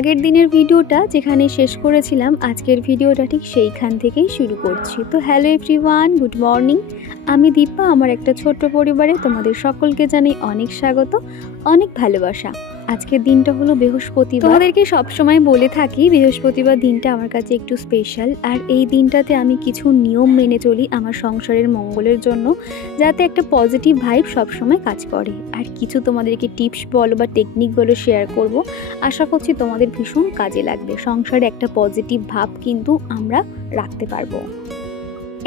আগের দিনের ভিডিওটা যেখানে শেষ করেছিলাম আজকের ভিডিওটা ঠিক সেইখান থেকেই শুরু করছি। তো হ্যালো এভরিওয়ান, গুড মর্নিং। আমি দীপা, আমার একটা ছোট্ট পরিবারে তোমাদের সকলকে জানাই অনেক স্বাগত, অনেক ভালোবাসা। আজকের দিনটা হলো বৃহস্পতিবার। তোমাদেরকে সবসময় বলে থাকি বৃহস্পতিবার দিনটা আমার কাছে একটু স্পেশাল, আর এই দিনটাতে আমি কিছু নিয়ম মেনে চলি আমার সংসারের মঙ্গলের জন্য, যাতে একটা পজিটিভ ভাইব সবসময় কাজ করে। আর কিছু তোমাদেরকে টিপস বলো বা টেকনিক বলো শেয়ার করব, আশা করছি তোমাদের ভীষণ কাজে লাগবে। সংসারে একটা পজিটিভ ভাব কিন্তু আমরা রাখতে পারবো।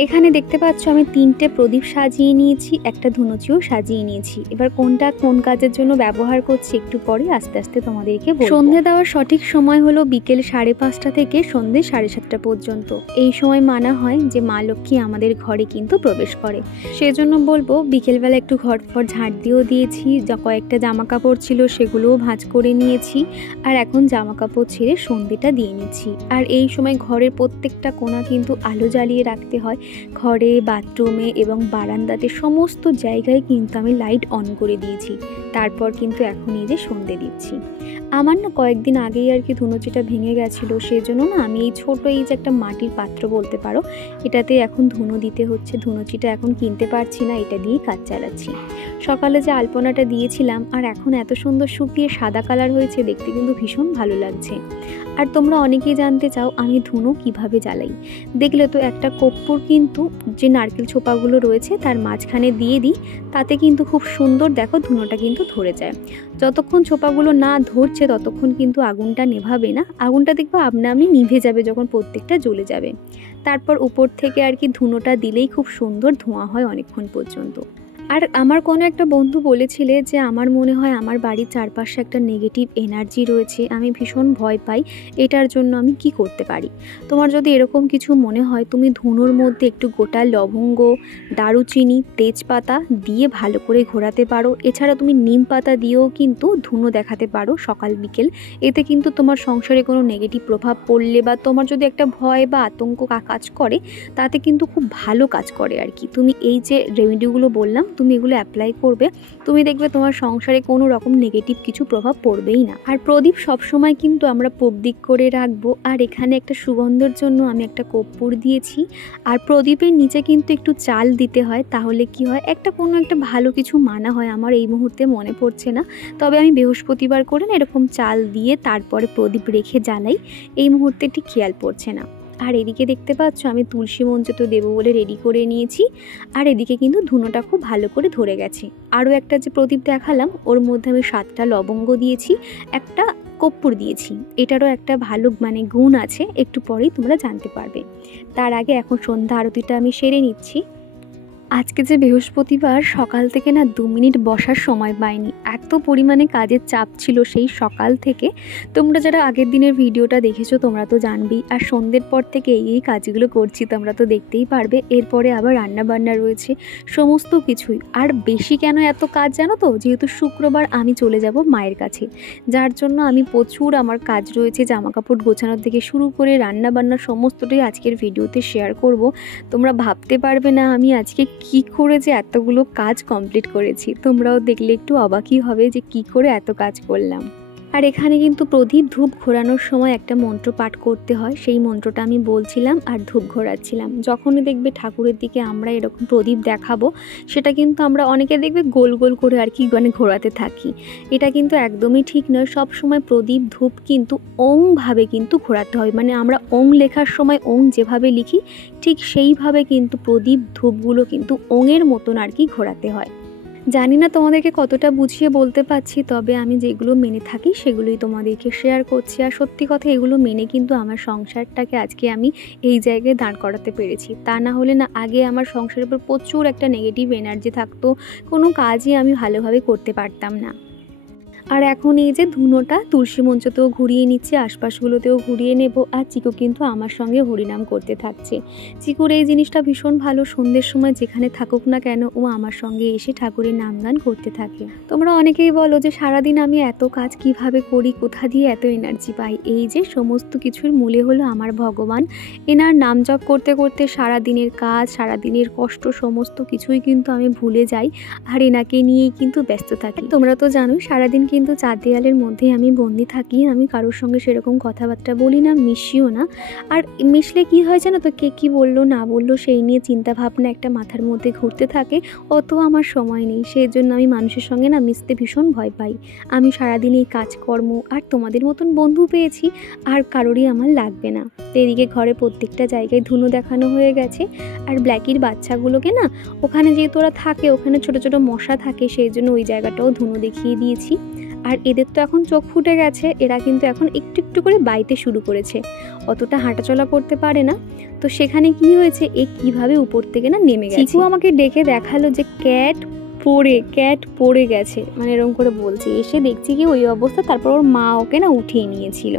এখানে দেখতে পাচ্ছ আমি 3টে প্রদীপ সাজিয়ে নিয়েছি, একটা ধুনুচিও সাজিয়ে নিয়েছি। এবার কোনটা কোন কাজের জন্য ব্যবহার করছি একটু পরে আস্তে আস্তে তোমাদেরকে বলবো। সন্ধে দেওয়ার সঠিক সময় হলো বিকেল 5:30 থেকে সন্ধে 7:30 পর্যন্ত। এই সময় মানা হয় যে মা লক্ষ্মী আমাদের ঘরে কিন্তু প্রবেশ করে। সেজন্য বলবো বিকেলবেলা একটু ঘর ঝাড় দিয়েও দিয়েছি, যা কয়েকটা জামা কাপড় ছিল সেগুলোও ভাঁজ করে নিয়েছি, আর এখন জামা কাপড় ছেড়ে সন্ধেটা দিয়ে নিচ্ছি। আর এই সময় ঘরের প্রত্যেকটা কোণা কিন্তু আলো জ্বালিয়ে রাখতে হয়। ঘরে, বাথরুমে এবং বারান্দাতে সমস্ত জায়গায় কিন্তু আমি লাইট অন করে দিয়েছি। তারপর কিন্তু এখন এই যে সন্ধে দিচ্ছি। আমার না কয়েকদিন আগেই আর কি ধুনুচিটা ভেঙে গেছিলো, সেজন্য না আমি এই ছোটো এই যে একটা মাটির পাত্র বলতে পারো, এটাতে এখন ধুনো দিতে হচ্ছে। ধুনুচিটা এখন কিনতে পারছি না, এটা দিয়েই কাজ চালাচ্ছি। সকালে যে আলপনাটা দিয়েছিলাম আর এখন এত সুন্দর শুকিয়ে সাদা কালার হয়েছে, দেখতে কিন্তু ভীষণ ভালো লাগছে। আর তোমরা অনেকেই জানতে চাও আমি ধুনো কিভাবে জ্বালাই। দেখলে তো একটা কর্পূর কিন্তু যে নারকেল ছোপাগুলো রয়েছে তার মাঝখানে দিয়ে দিই, তাতে কিন্তু খুব সুন্দর দেখো ধুনোটা কিন্তু ধরে যায়। যতক্ষণ ছোপাগুলো না ধরছে ততক্ষণ কিন্তু আগুনটা নেভাবে না, আগুনটা দেখবো আপনা আপনি নিভে যাবে যখন প্রত্যেকটা জ্বলে যাবে। তারপর উপর থেকে আর কি ধুনোটা দিলেই খুব সুন্দর ধোঁয়া হয় অনেকক্ষণ পর্যন্ত। আর আমার কোনো একটা বন্ধু বলেছিলে যে আমার মনে হয় আমার বাড়ির চারপাশে একটা নেগেটিভ এনার্জি রয়েছে, আমি ভীষণ ভয় পাই, এটার জন্য আমি কি করতে পারি। তোমার যদি এরকম কিছু মনে হয়, তুমি ধুনোর মধ্যে একটু গোটা লবঙ্গ, দারুচিনি, তেজপাতা দিয়ে ভালো করে ঘোরাতে পারো। এছাড়া তুমি নিম পাতা দিয়েও কিন্তু ধুনো দেখাতে পারো সকাল বিকেল। এতে কিন্তু তোমার সংসারে কোনো নেগেটিভ প্রভাব পড়লে বা তোমার যদি একটা ভয় বা আতঙ্ক কাজ করে, তাতে কিন্তু খুব ভালো কাজ করে আর কি। তুমি এই যে রেমেডিগুলো বললাম, তুমি এগুলো অ্যাপ্লাই করবে, তুমি দেখবে তোমার সংসারে কোনো রকম নেগেটিভ কিছু প্রভাব পড়বেই না। আর প্রদীপ সবসময় কিন্তু আমরা পূব দিক করে রাখবো। আর এখানে একটা সুগন্ধের জন্য আমি একটা কর্পূর দিয়েছি। আর প্রদীপের নিচে কিন্তু একটু চাল দিতে হয়, তাহলে কি হয় একটা কোনো একটা ভালো কিছু মানা হয়। আমার এই মুহূর্তে মনে পড়ছে না, তবে আমি বৃহস্পতিবার করে না এরকম চাল দিয়ে তারপরে প্রদীপ রেখে জ্বালাই, এই মুহূর্তে ঠিক খেয়াল পড়ছে না। আর এদিকে দেখতে পাচ্ছ আমি তুলসী মঞ্চে তো দেবো বলে রেডি করে নিয়েছি। আর এদিকে কিন্তু ধুনোটা খুব ভালো করে ধরে গেছে। আরও একটা যে প্রদীপ দেখালাম ওর মধ্যে আমি 7টা লবঙ্গ দিয়েছি, একটা কর্পূর দিয়েছি। এটারও একটা ভালো গুণ আছে, একটু পরেই তোমরা জানতে পারবে। তার আগে এখন সন্ধ্যা আরতিটা আমি সেরে নিচ্ছি। আজকে যে বৃহস্পতিবার, সকাল থেকে না 2 মিনিট বসার সময় পাইনি, এত পরিমাণে কাজের চাপ ছিল সেই সকাল থেকে। তোমরা যারা আগের দিনের ভিডিওটা দেখেছো তোমরা তো জানবেই। আর সন্ধ্যের পর থেকে এই কাজগুলো করছি, তোমরা তো দেখতেই পারবে। এরপরে আবার রান্না বান্না রয়েছে, সমস্ত কিছুই। আর বেশি কেন এত কাজ জানো তো, যেহেতু শুক্রবার আমি চলে যাব মায়ের কাছে, যার জন্য আমি প্রচুর আমার কাজ রয়েছে। জামা কাপড় গোছানোর থেকে শুরু করে রান্না বান্নার সমস্তটাই আজকের ভিডিওতে শেয়ার করব। তোমরা ভাবতে পারবে না আমি আজকে কি করে যে এতগুলো কাজ কমপ্লিট করেছি। তোমরাও দেখলে একটু অবাকই হবে যে কি করে এত কাজ করলাম। আর এখানে কিন্তু প্রদীপ ধূপ ঘোরানোর সময় একটা মন্ত্র পাঠ করতে হয়, সেই মন্ত্রটা আমি বলছিলাম আর ধূপ ঘোরাচ্ছিলাম। যখনই দেখবে ঠাকুরের দিকে আমরা এরকম প্রদীপ দেখাবো, সেটা কিন্তু আমরা অনেকে দেখবে গোল গোল করে আর কি ঘোরাতে থাকি। এটা কিন্তু একদমই ঠিক নয়। সব সময় প্রদীপ ধূপ কিন্তু ওংভাবে কিন্তু ঘোরাতে হয়, মানে আমরা ওং লেখার সময় ওং যেভাবে লিখি ঠিক সেইভাবে কিন্তু প্রদীপ ধূপগুলো কিন্তু ওংয়ের মতন আর কি ঘোরাতে হয়। জানি না তোমাদেরকে কতটা বুঝিয়ে বলতে পারছি, তবে আমি যেগুলো মেনে থাকি সেগুলোই তোমাদেরকে শেয়ার করছি। আর সত্যি কথা, এগুলো মেনে কিন্তু আমার সংসারটাকে আজকে আমি এই জায়গায় দাঁড় করাতে পেরেছি। তা না হলে না আগে আমার সংসারের উপর প্রচুর একটা নেগেটিভ এনার্জি থাকতো, কোনো কাজই আমি ভালোভাবে করতে পারতাম না। আর এখন এই যে ধুনোটা তুলসী মঞ্চতেও ঘুরিয়ে নিচ্ছে, আশপাশগুলোতেও ঘুরিয়ে নেব। আর চিকু কিন্তু আমার সঙ্গে হরিনাম করতে থাকছে। চিকুর এই জিনিসটা ভীষণ ভালো, সন্ধ্যের সময় যেখানে থাকুক না কেন ও আমার সঙ্গে এসে ঠাকুরের নাম গান করতে থাকে। তোমরা অনেকেই বলো যে সারাদিন আমি এত কাজ কিভাবে করি, কোথা দিয়ে এত এনার্জি পাই। এই যে সমস্ত কিছুর মূলে হলো আমার ভগবান। এনার নাম জপ করতে করতে সারাদিনের কাজ, সারাদিনের কষ্ট সমস্ত কিছুই কিন্তু আমি ভুলে যাই, আর এনাকে নিয়েই কিন্তু ব্যস্ত থাকি। তোমরা তো জানোই সারাদিন কিন্তু 4 দেয়ালের মধ্যে আমি বন্দি থাকি। আমি কারোর সঙ্গে সেরকম কথাবার্তা বলি না, মিশিও না। আর মিশলে কি হয় জানো তো, কে কী বললো না বললো সেই নিয়ে চিন্তাভাবনা একটা মাথার মধ্যে ঘুরতে থাকে। অত আমার সময় নেই, সেই জন্য আমি মানুষের সঙ্গে না মিশতে ভীষণ ভয় পাই। আমি সারাদিন এই কাজকর্ম আর তোমাদের মতন বন্ধু পেয়েছি, আর কারোরই আমার লাগবে না। তো এদিকে ঘরে প্রত্যেকটা জায়গায় ধুনো দেখানো হয়ে গেছে। আর ব্ল্যাকির বাচ্চাগুলোকে না ওখানে যেহেতু ওরা থাকে, ওখানে ছোট ছোট মশা থাকে, সেই জন্য ওই জায়গাটাও ধুনো দেখিয়ে দিয়েছি। আর এদের তো এখন চোখ ফুটে গেছে, এরা কিন্তু এখন একটু একটু করে বাইতে শুরু করেছে, অতটা হাঁটাচলা করতে পারে না। তো সেখানে কি হয়েছে, এ কিভাবে উপর থেকে না নেমে গেছে। চিকু আমাকে ডেকে দেখালো যে ক্যাট পড়ে গেছে, মানে এরকম করে বলছি। এসে দেখছি কি ওই অবস্থা, তারপর ওর মা ওকে না উঠিয়ে নিয়েছিল।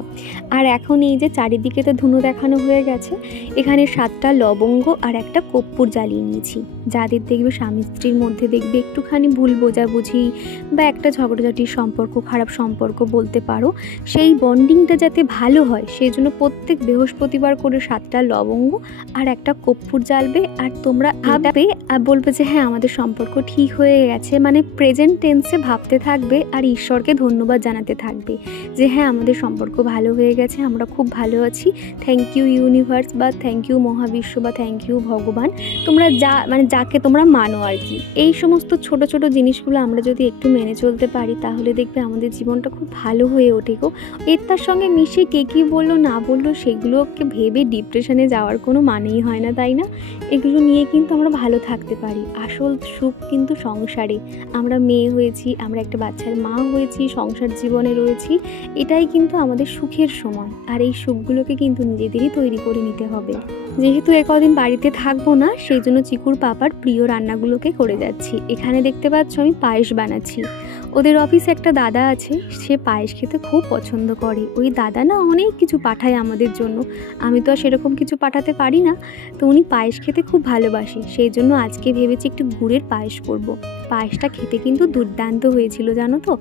আর এখন এই যে চারিদিকে তো ধুনো দেখানো হয়ে গেছে, এখানে 7টা লবঙ্গ আর একটা কর্পূর জ্বালিয়ে নিয়েছি। যাদের দেখবে স্বামী স্ত্রীর মধ্যে দেখবে একটুখানি ভুল বোঝাবুঝি বা একটা ঝগড়াঝাটির সম্পর্ক, খারাপ সম্পর্ক বলতে পারো, সেই বন্ডিংটা যাতে ভালো হয় সেই জন্য প্রত্যেক বৃহস্পতিবার করে 7টা লবঙ্গ আর একটা কর্পূর জ্বালবে। আর তোমরা ভাববে আর বলবে যে হ্যাঁ আমাদের সম্পর্ক ঠিক হয়ে গেছে, মানে প্রেজেন্ট টেন্সে ভাবতে থাকবে আর ঈশ্বরকে ধন্যবাদ জানাতে থাকবে যে হ্যাঁ আমাদের সম্পর্ক ভালো হয়ে গেছে, আমরা খুব ভালো আছি, থ্যাংক ইউ ইউনিভার্স বা থ্যাংক ইউ মহাবিশ্ব বা থ্যাংক ইউ ভগবান, তোমরা যা মানে যাকে তোমরা মানো আর কি। এই সমস্ত ছোট ছোট জিনিসগুলো আমরা যদি একটু মেনে চলতে পারি তাহলে দেখবে আমাদের জীবনটা খুব ভালো হয়ে ওঠে গো। এর তার সঙ্গে মিশে কে কী বললো না বললো সেগুলোকে ভেবে ডিপ্রেশনে যাওয়ার কোনো মানেই হয় না, তাই না? এগুলো নিয়ে কিন্তু আমরা ভালো থাকতে পারি। আসল সুখ কিন্তু সংসারে, আমরা মেয়ে হয়েছি, আমরা একটা বাচ্চার মা হয়েছি, সংসার জীবনে রয়েছি, এটাই কিন্তু আমাদের সুখের সময়। আর এই সুখগুলোকে কিন্তু নিজেদেরই তৈরি করে নিতে হবে। যেহেতু কদিন বাড়িতে থাকবো না, সেই জন্য চিকুর পাপার প্রিয় রান্নাগুলোকে করে যাচ্ছি। এখানে দেখতে পাচ্ছ আমি পায়েস বানাচ্ছি। ওদের অফিসে একটা দাদা আছে, সে পায়েস খেতে খুব পছন্দ করে। ওই দাদা না অনেক কিছু পাঠায় আমাদের জন্য, আমি তো আর সেরকম কিছু পাঠাতে পারি না, তো উনি পায়েস খেতে খুব ভালোবাসে। সেই জন্য আজকে ভেবেছি একটু গুড়ের পায়েস করব। পায়েসটা খেতে কিন্তু দুর্দান্ত হয়েছিল জানো তো।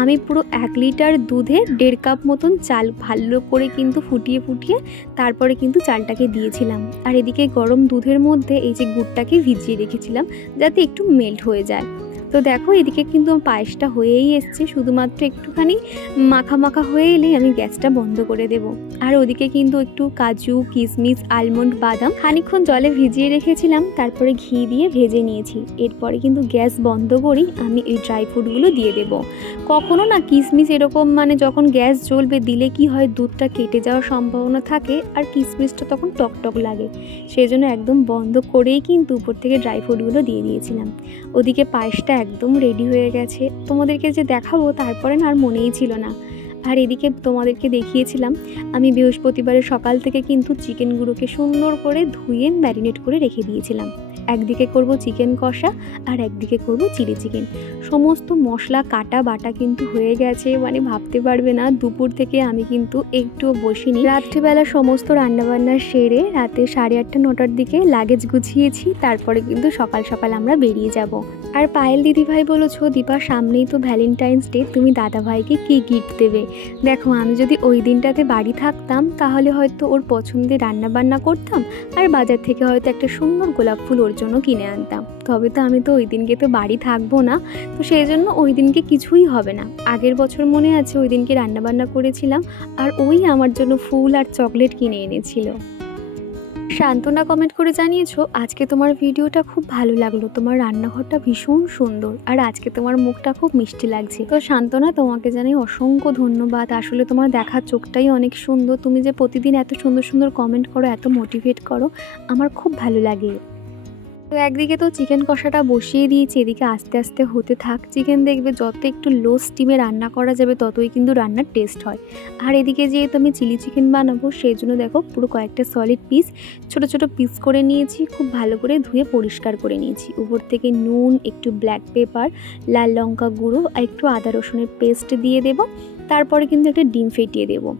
আমি পুরো 1 লিটার দুধে 1.5 কাপ মতন চাল ভালো করে কিন্তু ফুটিয়ে তারপরে কিন্তু চালটাকে দিয়েছিলাম। আর এদিকে গরম দুধের মধ্যে এই যে গুড়টাকে ভিজিয়ে রেখেছিলাম যাতে একটু মেল্ট হয়ে যায়। তো দেখো এদিকে কিন্তু পায়েসটা হয়েই এসছে, শুধুমাত্র একটুখানি মাখা মাখা হয়ে এলেই আমি গ্যাসটা বন্ধ করে দেব। আর ওদিকে কিন্তু একটু কাজু, কিশমিশ, আলমন্ড, বাদাম খানিকক্ষণ জলে ভিজিয়ে রেখেছিলাম, তারপরে ঘি দিয়ে ভেজে নিয়েছি। এরপরে কিন্তু গ্যাস বন্ধ করেই আমি এই ড্রাই ফ্রুটগুলো দিয়ে দেব। কখনো না কিশমিশ এরকম মানে যখন গ্যাস জ্বলবে দিলে কি হয়, দুধটা কেটে যাওয়ার সম্ভাবনা থাকে আর কিশমিশটা তখন টকটক লাগে, সেই জন্য একদম বন্ধ করেই কিন্তু উপর থেকে ড্রাই ফ্রুটগুলো দিয়ে দিয়েছিলাম। ওদিকে পায়েসটা একদম রেডি হয়ে গেছে, তোমাদেরকে যে দেখাবো তারপরে না আর মনেই ছিল না। আর এদিকে তোমাদেরকে দেখিয়েছিলাম আমি বৃহস্পতিবারের সকাল থেকে কিন্তু চিকেনগুলোকে সুন্দর করে ধুয়ে ম্যারিনেট করে রেখে দিয়েছিলাম। একদিকে করব চিকেন কষা আর একদিকে করব চিলি চিকেন। সমস্ত মশলা কাটা বাটা কিন্তু হয়ে গেছে, মানে ভাবতে পারবে না দুপুর থেকে আমি কিন্তু একটুও বসিনি। রাত্রিবেলা সমস্ত রান্নাবান্না সেরে রাতে 8:30 9টার দিকে লাগেজ গুছিয়েছি, তারপরে কিন্তু সকাল সকাল আমরা বেরিয়ে যাব। আর পায়েল দিদিভাই বলেছো দীপা সামনেই তো ভ্যালেন্টাইন্স ডে, তুমি দাদাভাইকে কী গিফট দেবে? দেখো আমি যদি ওই দিনটাতে বাড়ি থাকতাম তাহলে হয়তো ওর পছন্দের রান্নাবান্না করতাম আর বাজার থেকে হয়তো একটা সুন্দর গোলাপ ফুল ওর জন্য কিনে আনতাম। তবে তো আমি তো ওই দিনকে তো বাড়ি থাকবো না, তো সেই জন্য ওই দিনকে কিছুই হবে না। আগের বছর মনে আছে ওই দিনকে রান্নাবান্না করেছিলাম আর ওই আমার জন্য ফুল আর চকলেট কিনে এনেছিল। শান্তনা কমেন্ট করে জানিয়েছো আজকে তোমার ভিডিওটা খুব ভালো লাগলো, তোমার রান্নাঘরটা ভীষণ সুন্দর আর আজকে তোমার মুখটা খুব মিষ্টি লাগছে। তো শান্তনা তোমাকে জানাই অসংখ্য ধন্যবাদ, আসলে তোমার দেখার চোখটাই অনেক সুন্দর, তুমি যে প্রতিদিন এত সুন্দর সুন্দর কমেন্ট করো, এত মোটিভেট করো, আমার খুব ভালো লাগে। তো একদিকে তো চিকেন কষাটা বসিয়ে দিয়েছি, এদিকে আস্তে আস্তে হতে থাক। চিকেন দেখবে যত একটু লো স্টিমে রান্না করা যাবে ততই কিন্তু রান্নার টেস্ট হয়। আর এদিকে যেহেতু আমি চিলি চিকেন বানাবো সেই জন্য দেখো পুরো কয়েকটা সলিড পিস ছোট ছোট পিস করে নিয়েছি, খুব ভালো করে ধুয়ে পরিষ্কার করে নিয়েছি। উপর থেকে নুন, একটু ব্ল্যাক পেপার, লাল লঙ্কা গুঁড়ো আর একটু আদা রসুনের পেস্ট দিয়ে দেব। তারপরে কিন্তু একটা ডিম ফেটিয়ে দেবো।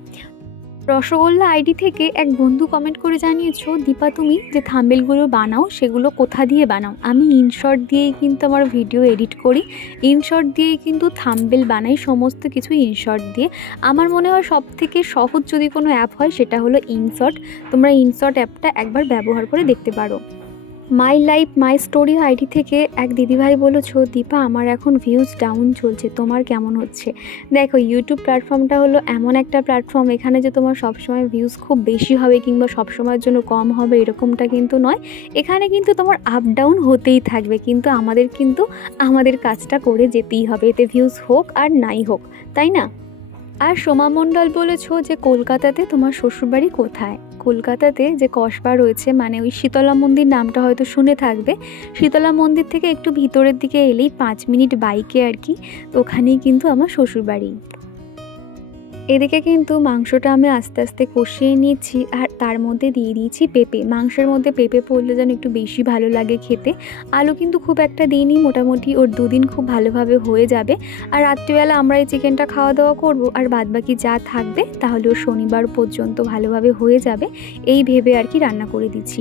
রসগোল্লা আইডি থেকে এক বন্ধু কমেন্ট করে জানিয়েছো দীপা তুমি যে থাম্বনেলগুলো বানাও সেগুলো কোথা দিয়ে বানাও? আমি ইনশর্ট দিয়েই কিন্তু আমার ভিডিও এডিট করি, ইনশর্ট দিয়েই কিন্তু থাম্বনেল বানাই, সমস্ত কিছু ইনশর্ট দিয়ে। আমার মনে হয় সব থেকে সহজ যদি কোনো অ্যাপ হয় সেটা হলো ইনশর্ট। তোমরা ইনশর্ট অ্যাপটা একবার ব্যবহার করে দেখতে পারো। My life my story ID থেকে এক দিদিভাই বলেছো, দীপা আমার এখন ভিউজ ডাউন চলছে, তোমার কেমন হচ্ছে? দেখো, ইউটিউব প্ল্যাটফর্মটা হলো এমন একটা প্ল্যাটফর্ম, এখানে যে তোমার সবসময় ভিউজ খুব বেশি হবে কিংবা সবসময়ের জন্য কম হবে এরকমটা কিন্তু নয়। এখানে কিন্তু তোমার আপ ডাউন হতেই থাকবে, কিন্তু আমাদের কাজটা করে যেতেই হবে, এতে ভিউজ হোক আর নাই হোক, তাই না? আর সোমা মণ্ডল বলেছো যে কলকাতাতে তোমার শ্বশুরবাড়ি কোথায়? কলকাতাতে যে কসবা রয়েছে, মানে ওই শীতলা মন্দির নামটা হয়তো শুনে থাকবে, শীতলা মন্দির থেকে একটু ভিতরের দিকে এলেই 5 মিনিট বাইকে আর কি, তো ওখানেই কিন্তু আমার শ্বশুরবাড়ি। এদিকে কিন্তু মাংসটা আমি আস্তে আস্তে কষিয়ে নিচ্ছি, আর তার মধ্যে দিয়ে দিয়েছি পেঁপে। মাংসের মধ্যে পেঁপে পড়লে যেন একটু বেশি ভালো লাগে খেতে। আলু কিন্তু খুব একটা দিইনি, মোটামুটি ওর 2 দিন খুব ভালোভাবে হয়ে যাবে। আর রাত্রিবেলা আমরা এই চিকেনটা খাওয়া দাওয়া করব, আর বাদবাকি যা থাকবে তাহলে ও শনিবার পর্যন্ত ভালোভাবে হয়ে যাবে, এই ভেবে আর কি রান্না করে দিচ্ছি।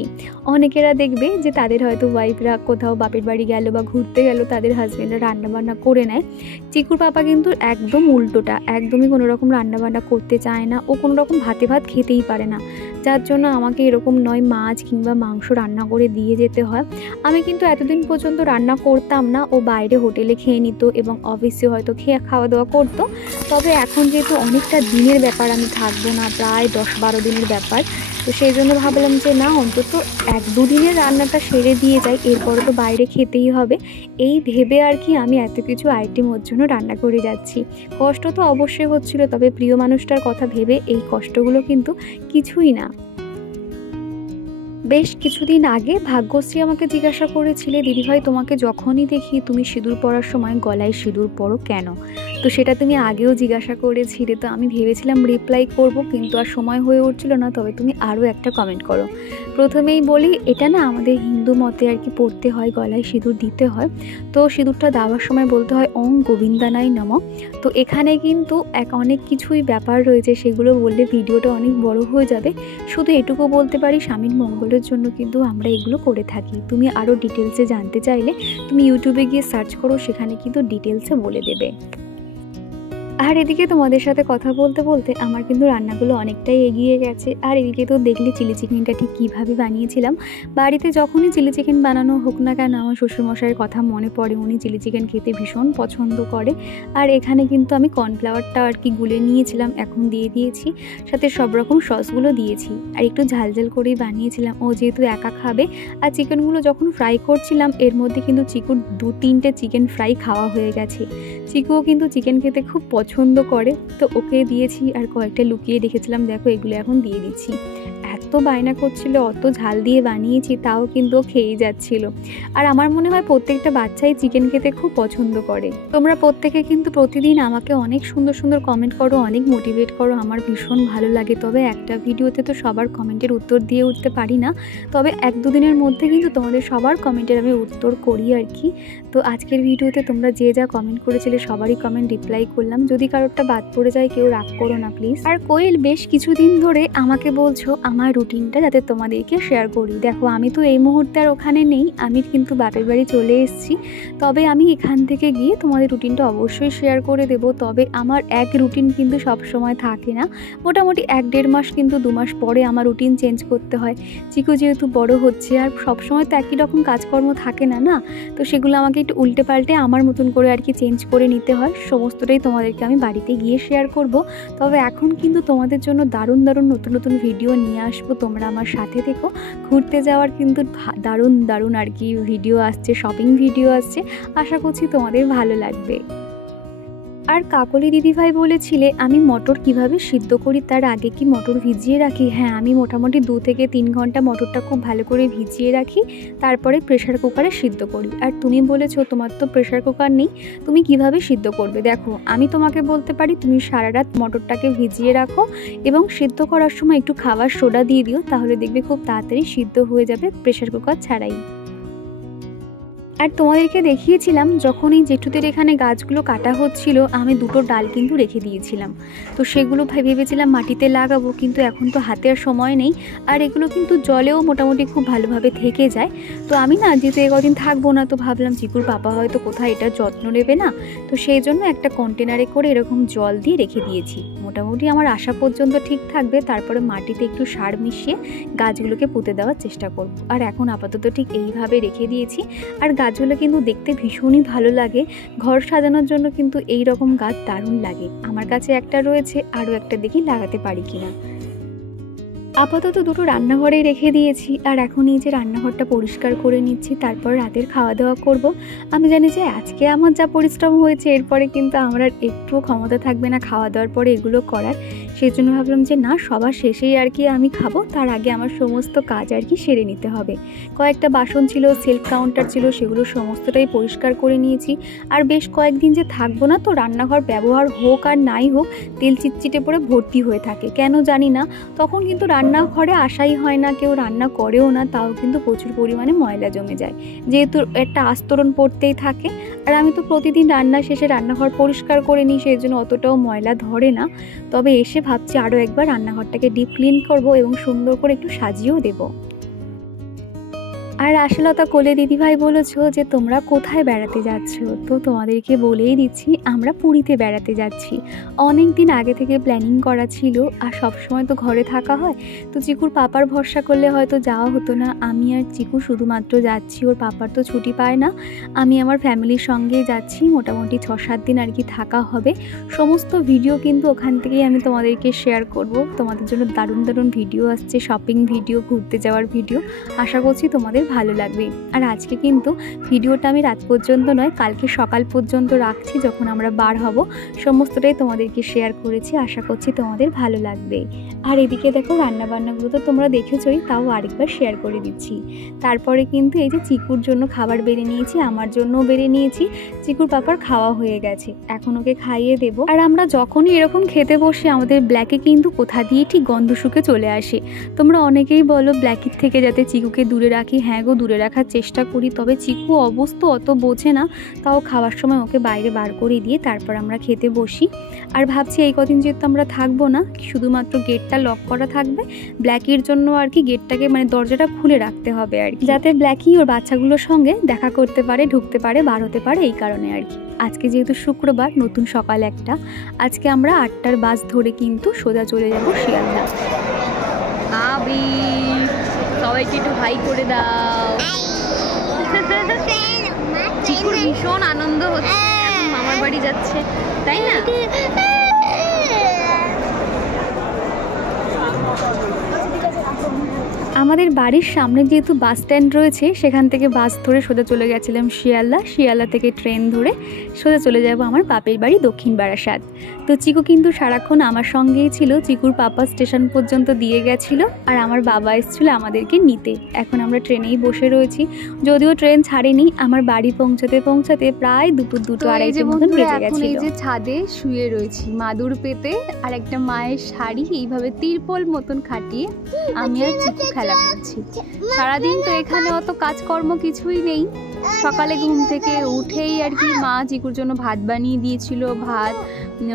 অনেকেরা দেখবে যে তাদের হয়তো ওয়াইফরা কোথাও বাপের বাড়ি গেল বা ঘুরতে গেল, তাদের হাজব্যান্ডরা রান্নাবান্না করে নেয়। চিকুর পাপা কিন্তু একদম উল্টোটা, একদমই কোনো রকম রান্নাবান্না করতে চায় না, ও কোনো রকম ভাত খেতেই পারে না, যার জন্য আমাকে এরকম নয় মাছ কিংবা মাংস রান্না করে দিয়ে যেতে হয়। আমি কিন্তু এতদিন পর্যন্ত রান্না করতাম না, ও বাইরে হোটেলে খেয়ে নিত এবং অফিসে হয়তো খাওয়া দাওয়া করতো। তবে এখন যেহেতু অনেকটা দিনের ব্যাপার, আমি থাকবো না, প্রায় 10-12 দিনের ব্যাপার, তো সেই জন্য ভাবলাম যে না, অন্তত 1-2 দিনের রান্নাটা সেরে দিয়ে যাই, এরপরে তো বাইরে খেতেই হবে, এই ভেবে আর কি আমি এত কিছু আইটেম ওর জন্য রান্না করে যাচ্ছি। কষ্ট তো অবশ্যই হচ্ছিল, তবে প্রিয় মানুষটার কথা ভেবে এই কষ্টগুলো কিন্তু কিছুই না। বেশ কিছুদিন আগে ভাগ্যশ্রী আমাকে জিজ্ঞাসা করেছিলে, দিদিভাই তোমাকে যখনই দেখি তুমি সিঁদুর পরার সময় গলায় সিঁদুর পরো কেন? তো সেটা তুমি আগেও জিজ্ঞাসা করেছিলে, তো আমি ভেবেছিলাম রিপ্লাই করব, কিন্তু আর সময় হয়ে উঠছিল না। তবে তুমি আরও একটা কমেন্ট করো। প্রথমেই বলি, এটা না আমাদের হিন্দু মতে আর কি পড়তে হয়, গলায় সিঁদুর দিতে হয়। তো সিঁদুরটা দেওয়ার সময় বলতে হয় ওম গোবিন্দানাই নমঃ। তো এখানে কিন্তু অনেক কিছুই ব্যাপার রয়েছে, সেগুলো বললে ভিডিওটা অনেক বড় হয়ে যাবে। শুধু এটুকু বলতে পারি, স্বামীর মঙ্গলের জন্য কিন্তু আমরা এগুলো করে থাকি। তুমি আরও ডিটেলসে জানতে চাইলে তুমি ইউটিউবে গিয়ে সার্চ করো, সেখানে কিন্তু ডিটেলসে বলে দেবে। আর এদিকে তোমাদের সাথে কথা বলতে বলতে আমার কিন্তু রান্নাগুলো অনেকটাই এগিয়ে গেছে। আর এদিকে তো দেখলে চিলি চিকেনটা ঠিক কীভাবে বানিয়েছিলাম। বাড়িতে যখনই চিলি চিকেন বানানো হোক না কেন, আমার শ্বশুরমশাইয়ের কথা মনে পড়ে, উনি চিলি চিকেন খেতে ভীষণ পছন্দ করে। আর এখানে কিন্তু আমি কর্নফ্লাওয়ারটা আর কি গুলে নিয়েছিলাম, এখন দিয়ে দিয়েছি, সাথে সব রকম সসগুলো দিয়েছি, আর একটু ঝালঝাল করেই বানিয়েছিলাম, ও যেহেতু একা খাবে। আর চিকেনগুলো যখন ফ্রাই করছিলাম, এর মধ্যে কিন্তু চিকুর 2-3টে চিকেন ফ্রাই খাওয়া হয়ে গেছে। চিকুও কিন্তু চিকেন খেতে খুব পছন্দ করে, তো ওকে দিয়েছি, আর কয়েকটা লুকিয়ে রেখেছিলাম, দেখো এগুলো এখন দিয়ে দিচ্ছি। এত বায়না করছিল, অত ঝাল দিয়ে বানিয়েছি, তাও কিন্তু ও খেয়েই যাচ্ছিল। আর আমার মনে হয় প্রত্যেকটা বাচ্চাই চিকেন খেতে খুব পছন্দ করে। তোমরা প্রত্যেকে কিন্তু প্রতিদিন আমাকে অনেক সুন্দর সুন্দর কমেন্ট করো, অনেক মোটিভেট করো, আমার ভীষণ ভালো লাগে। তবে একটা ভিডিওতে তো সবার কমেন্টের উত্তর দিয়ে উঠতে পারি না, তবে 1-2 দিনের মধ্যে কিন্তু তোমাদের সবার কমেন্টের আমি উত্তর করি আর কি। তো আজকের ভিডিওতে তোমরা যে যা কমেন্ট করেছিলে সবারই কমেন্ট রিপ্লাই করলাম। যদি কারোরটা বাদ পড়ে যায় কেউ রাগ করো না প্লিজ। আর কোয়েল, বেশ কিছুদিন ধরে আমাকে বলছো আমার রুটিনটা যাতে তোমাদেরকে শেয়ার করি। দেখো, আমি তো এই মুহূর্তে আর ওখানে নেই, আমি কিন্তু বাপের বাড়ি চলে এসেছি। তবে আমি এখান থেকে গিয়ে তোমাদের রুটিনটা অবশ্যই শেয়ার করে দেব। তবে আমার এক রুটিন কিন্তু সব সময় থাকে না, মোটামুটি 1-1.5 মাস কিন্তু 2 মাস পরে আমার রুটিন চেঞ্জ করতে হয়। চিকু যেহেতু বড় হচ্ছে, আর সবসময় তো একই রকম কাজকর্ম থাকে না, তো সেগুলো আমাকে একটু উল্টে পাল্টে আমার মতন করে আর কি চেঞ্জ করে নিতে হয়। সমস্তটাই তোমাদেরকে আমি বাড়িতে গিয়ে শেয়ার করব। তবে এখন কিন্তু তোমাদের জন্য দারুণ দারুণ নতুন নতুন ভিডিও নিয়ে আসবো, তোমরা আমার সাথে থেকো। ঘুরতে যাওয়ার কিন্তু দারুণ দারুণ আর কি ভিডিও আসছে, শপিং ভিডিও আসছে, আশা করছি তোমাদের ভালো লাগবে। আর কাকলি দিদিভাই বলেছিলে আমি মটর কিভাবে সিদ্ধ করি, তার আগে কি মটর ভিজিয়ে রাখি? হ্যাঁ, আমি মোটামুটি 2 থেকে 3 ঘন্টা মটরটা খুব ভালো করে ভিজিয়ে রাখি, তারপরে প্রেশার কুকারে সিদ্ধ করি। আর তুমি বলেছো তোমার তো প্রেশার কুকার নেই, তুমি কিভাবে সিদ্ধ করবে? দেখো, আমি তোমাকে বলতে পারি, তুমি সারা রাত মটরটাকে ভিজিয়ে রাখো এবং সিদ্ধ করার সময় একটু খাবার সোডা দিয়ে দিও, তাহলে দেখবে খুব তাড়াতাড়ি সিদ্ধ হয়ে যাবে প্রেশার কুকার ছাড়াই। আর তোমাদেরকে দেখিয়েছিলাম যখন এই জেঠুদের এখানে গাছগুলো কাটা হচ্ছিল, আমি দুটো ডাল কিন্তু রেখে দিয়েছিলাম। তো সেগুলো ভেবেছিলাম মাটিতে লাগাবো, কিন্তু এখন তো হাতে আর সময় নেই। আর এগুলো কিন্তু জলেও মোটামুটি খুব ভালোভাবে থেকে যায়। তো আমি না যেহেতু কদিন থাকবো না, তো ভাবলাম চিকুর পাপা হয়তো কোথায় এটা যত্ন নেবে না, তো সেই জন্য একটা কন্টেনারে করে এরকম জল দিয়ে রেখে দিয়েছি। মোটামুটি আমার আসা পর্যন্ত ঠিক থাকবে, তারপরে মাটিতে একটু সার মিশিয়ে গাছগুলোকে পুঁতে দেওয়ার চেষ্টা করব। আর এখন আপাতত ঠিক এইভাবে রেখে দিয়েছি। আর গাছগুলো কিন্তু দেখতে ভীষণই ভালো লাগে, ঘর সাজানোর জন্য কিন্তু এই রকম গাছ দারুণ লাগে। আমার কাছে একটা রয়েছে, আরও একটা দেখি লাগাতে পারি কিনা। আপাতত দুটো রান্নাঘরেই রেখে দিয়েছি। আর এখন এই যে রান্নাঘরটা পরিষ্কার করে নিচ্ছি, তারপর রাতের খাওয়া দাওয়া করব। আমি জানি যে আজকে আমার যা পরিশ্রম হয়েছে, এরপরে কিন্তু আমার আর একটুও ক্ষমতা থাকবে না খাওয়া দাওয়ার পরে এগুলো করার। সেই জন্য ভাবলাম যে না, সবার শেষেই আর কি আমি খাবো, তার আগে আমার সমস্ত কাজ আর কি সেরে নিতে হবে। কয়েকটা বাসন ছিল, সেলফ কাউন্টার ছিল, সেগুলো সমস্তটাই পরিষ্কার করে নিয়েছি। আর বেশ কয়েকদিন যে থাকবো না, তো রান্নাঘর ব্যবহার হোক আর নাই হোক, তেল চিটচিটে পরে ভর্তি হয়ে থাকে, কেন জানি না। তখন কিন্তু রান্নাঘরে আসাই হয় না, কেউ রান্না করেও না, তাও কিন্তু প্রচুর পরিমাণে ময়লা জমে যায়, যেহেতু একটা আস্তরণ পড়তেই থাকে। আর আমি তো প্রতিদিন রান্না শেষে রান্নাঘর পরিষ্কার করে নিই, সেই জন্য অতটাও ময়লা ধরে না। তবে এসে ভাবছি আরও একবার রান্নাঘরটাকে ডিপ ক্লিন করবো এবং সুন্দর করে একটু সাজিয়েও দেবো। আর আশালতা কোলে দিদিভাই বলেছো যে তোমরা কোথায় বেড়াতে যাচ্ছ, তো তোমাদেরকে বলেই দিচ্ছি আমরা পুরীতে বেড়াতে যাচ্ছি। অনেক দিন আগে থেকে প্ল্যানিং করা ছিল, আর সব সময় তো ঘরে থাকা হয়, তো চিকুর পাপার ভরসা করলে হয়তো যাওয়া হতো না। আমি আর চিকু শুধুমাত্র যাচ্ছি, ওর পাপার তো ছুটি পায় না। আমি আমার ফ্যামিলির সঙ্গেই যাচ্ছি, মোটামুটি 6-7 দিন আর কি থাকা হবে। সমস্ত ভিডিও কিন্তু ওখান থেকেই আমি তোমাদেরকে শেয়ার করব। তোমাদের জন্য দারুণ দারুণ ভিডিও আসছে, শপিং ভিডিও, ঘুরতে যাওয়ার ভিডিও। আশা করছি তোমাদের ভালো লাগবে। আর আজকে কিন্তু ভিডিওটা আমি রাত পর্যন্ত নয়, কালকে সকাল পর্যন্ত রাখছি, যখন আমরা বার হব সমস্তটাই তোমাদেরকে শেয়ার করেছি। আশা করছি তোমাদের ভালো লাগবে। আর এদিকে দেখো রান্নাবান্নাগুলো তো তোমরা দেখেছই, তাও আরেকবার শেয়ার করে দিচ্ছি। তারপরে কিন্তু এই যে চিকুর জন্য খাবার বেড়ে নিয়েছি, আমার জন্যও বেড়ে নিয়েছি। চিকুর পাপার খাওয়া হয়ে গেছে, এখন ওকে খাইয়ে দেবো। আর আমরা যখনই এরকম খেতে বসি, আমাদের ব্ল্যাকে কিন্তু কোথা দিয়ে ঠিক গন্ধ শুকে চলে আসে। তোমরা অনেকেই বলো ব্ল্যাকের থেকে যাতে চিকুকে দূরে রাখি। হ্যাঁ গো, দূরে রাখার চেষ্টা করি, তবে চিকু অবস্থা অত বোঝে না, তাও খাওয়ার সময় ওকে বাইরে বার করে দিয়ে তারপর আমরা খেতে বসি। আর ভাবছি এই কদিন যেহেতু আমরা থাকবো না, শুধুমাত্র গেটটা লক করা থাকবে ব্ল্যাকির জন্য আর কি, গেটটাকে মানে দরজাটা খুলে রাখতে হবে আর কি, যাতে ব্ল্যাকি ওর বাচ্চাগুলোর সঙ্গে দেখা করতে পারে, ঢুকতে পারে, বার হতে পারে, এই কারণে আর কি। আজকে যেহেতু শুক্রবার, নতুন সকাল একটা, আজকে আমরা 8টার বাস ধরে কিন্তু সোজা চলে যাব শিয়ালদা। সবাইকে একটু হাই করে দাও। চিকুর ভীষণ আনন্দ হচ্ছে, মামার বাড়ি যাচ্ছে, তাই না? আমাদের বাড়ির সামনে যেহেতু বাস স্ট্যান্ড রয়েছে, সেখান থেকে বাস ধরে সোজা চলে গেছিলাম শিয়ালদা। শিয়ালদা থেকে ট্রেন ধরে সোজা চলে যাব আমার বাপের বাড়ি দক্ষিণ বারাসাত। তো চিকু কিন্তু সারাক্ষণ আমার সঙ্গেই ছিল। চিকুর পাপা স্টেশন পর্যন্ত দিয়ে গেছিলো, আর আমার বাবা এসেছিলো আমাদেরকে নিতে। এখন আমরা ট্রেনেই বসে রয়েছি, যদিও ট্রেন ছাড়েনি। আমার বাড়ি পৌঁছাতে পৌঁছাতে প্রায় দুপুর 2-2:30 মতন বেজে গেছিল। এই যে ছাদে শুয়ে রয়েছি মাদুর পেতে, আর একটা মায়ের শাড়ি এইভাবে তিরপল মতন খাটিয়ে আমি আর চিকু খেলা করছি। সারাদিন তো এখানে অত কাজকর্ম কিছুই নেই। সকালে ঘুম থেকে উঠেই আর কি মা চিকুর জন্য ভাত বানিয়ে দিয়েছিল, ভাত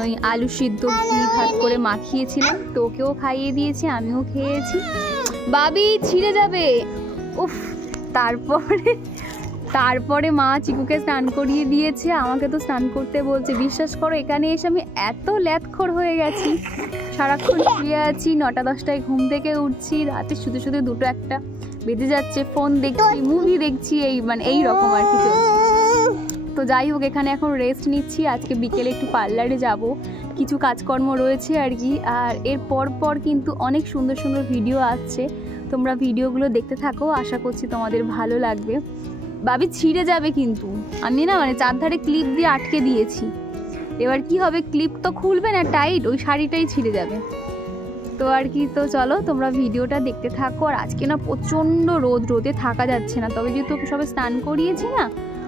ওই আলু সিদ্ধ ঘি ভাত করে মাখিয়েছিলাম, তো ওকেও খাইয়ে দিয়েছি, আমিও খেয়েছি। বাবি ছিঁড়ে যাবে। উফ, তারপরে মা চিকুকে স্নান করিয়ে দিয়েছে, আমাকে তো স্নান করতে বলছে। বিশ্বাস করো, এখানে এসে আমি এত ল্যাথখোর হয়ে গেছি, সারাক্ষণ শুয়ে আছি, 9টা-10টায় ঘুম থেকে উঠছি, রাতে শুধু শুধু 2-1 বেজে যাচ্ছে, ফোন দেখছি, মুভি দেখছি, এই রকম আর কি চলছে। তো যাই হোক, এখানে এখন রেস্ট নিচ্ছি। আজকে বিকেলে একটু পার্লারে যাব, কিছু কাজকর্ম রয়েছে আর কি। আর এর পর কিন্তু অনেক সুন্দর সুন্দর ভিডিও আসছে, তোমরা ভিডিওগুলো দেখতে থাকো, আশা করছি তোমাদের ভালো লাগবে। বাবি ছিঁড়ে যাবে কিন্তু, আমি না চারধারে ক্লিপ দিয়ে আটকে দিয়েছি, এবার কি হবে, ক্লিপ তো খুলবে না, টাইট, ওই শাড়িটাই ছিঁড়ে যাবে। তো আর কি, তো চলো তোমরা ভিডিওটা দেখতে থাকো। আর আজকে না প্রচণ্ড রোদে থাকা যাচ্ছে না, তবে যেহেতু ওকে সবে স্নান করিয়েছি না,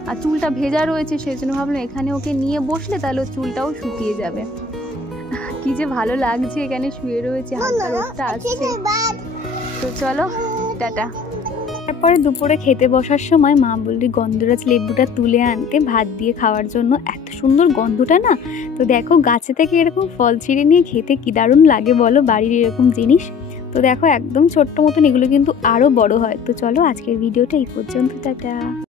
আর চুলটা ভেজা রয়েছে, সেই জন্য ভাবলাম এখানে ওকে নিয়ে বসলে তাহলে চুলটাও শুকিয়ে যাবে। কি যে ভালো লাগছে, এখানে শুয়ে রয়েছে, হালকা রোদটা আসছে। তো চলো, টাটা। তারপরে দুপুরে খেতে বসার সময় মা বললি গন্ধরাজ লেবুটা তুলে আনতে ভাত দিয়ে খাওয়ার জন্য। এত সুন্দর গন্ধটা না। তো দেখো গাছে থেকে এরকম ফল ছিঁড়ে নিয়ে খেতে কি দারুণ লাগে বলো, বাড়ির এরকম জিনিস। তো দেখো একদম ছোট্ট মতন, এগুলো কিন্তু আরও বড় হয়। তো চলো আজকের ভিডিওটা এই পর্যন্ত, টাটা।